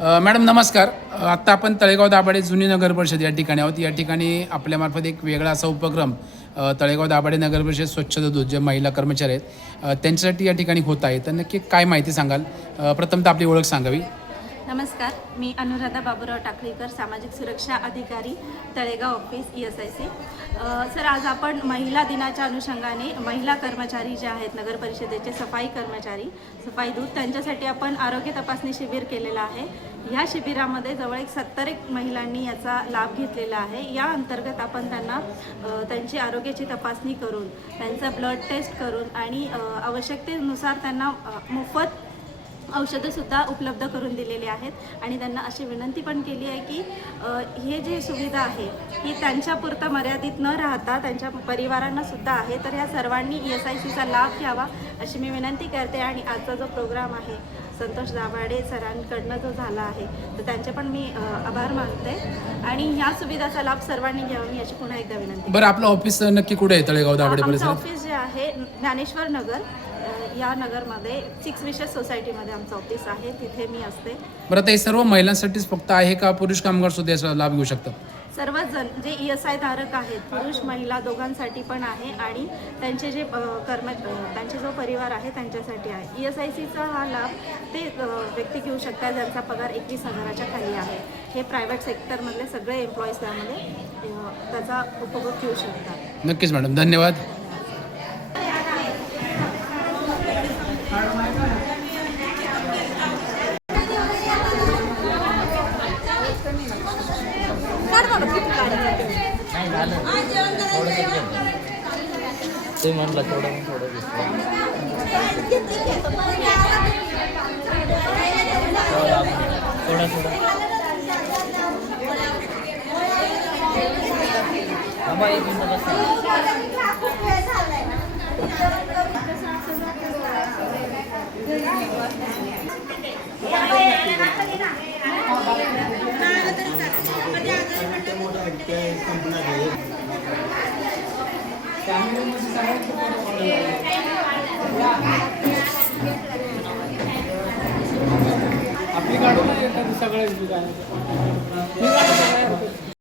Madam नमस्कार. आत्ता आपण तळेगाव दाभाडे जुनी नगर परिषद या ठिकाणी आहोत. या ठिकाणी आपल्यामार्फत एक वेगळा असा उपक्रम तळेगाव दाभाडे नगर परिषद स्वच्छता दूत जे महिला कर्मचारी आहेत त्यांच्यासाठी या ठिकाणी होत आहे. तर नक्की काय माहिती सांगाल? प्रथमतः आपली ओळख सांगावी. नमस्कार, मी अनुराधा बाबूराव टाकळीकर, सामाजिक सुरक्षा अधिकारी, तळेगाव ऑफिस ESIC. सर, आज आपण महिला दिनाच्या अनुषंगाने महिला कर्मचारी जे आहेत नगर परिषदेचे सफाई कर्मचारी, सफाई दूत, त्यांच्यासाठी आपण आरोग्य तपासणी शिबिर केलेलं आहे. ह्या शिबिरामध्ये जवळ 70 महिलांनी याचा लाभ घेतलेला आहे. या अंतर्गत आपण त्यांना त्यांची आरोग्याची तपासणी करून, त्यांचा ब्लड टेस्ट करून आणि आवश्यकतेनुसार त्यांना मोफत औषधंसुद्धा उपलब्ध करून दिलेली आहेत आणि त्यांना अशी विनंती पण केली आहे की हे जे सुविधा आहे ही त्यांच्यापुरतं मर्यादित न राहता त्यांच्या परिवारांनासुद्धा आहे. तर ह्या सर्वांनी ESICचा लाभ घ्यावा अशी मी विनंती करते. आणि आजचा जो प्रोग्राम आहे संतोष दाभाडे सरांकडनं जो झाला आहे तर त्यांचे पण मी आभार मानते आणि ह्या सुविधाचा लाभ सर्वांनी घ्यावा मी याची पुन्हा एकदा विनंती. बरं, आपलं ऑफिस नक्की कुठे आहे तळेगाव दाभाडे आमचं परिसरात? ऑफिस जे आहे ज्ञानेश्वर नगर या नगरमध्ये 6 विशेष सोसायटीमध्ये आमचं ऑफिस आहे, तिथे मी असते. बरं, आता हे सर्व महिलांसाठीच फक्त आहे का पुरुष कामगार सुद्धा याचा लाभ घेऊ शकतात? सर्वच जण जे ESI धारक आहेत पुरुष महिला दोघांसाठी पण आहे आणि त्यांचे जे त्यांचे जो परिवार आहे त्यांच्यासाठी आहे. ESICचा हा लाभ ते व्यक्ती घेऊ शकतात ज्यांचा पगार 21,000च्या खाली आहे. हे प्रायव्हेट सेक्टरमधले सगळे एम्प्लॉईज त्यामध्ये त्याचा उपभोग घेऊ शकतात. नक्कीच मॅडम, धन्यवाद. ते म्हणलं थोडं थांबा, एक मिनिट बसा. आपली काढून सगळ्याच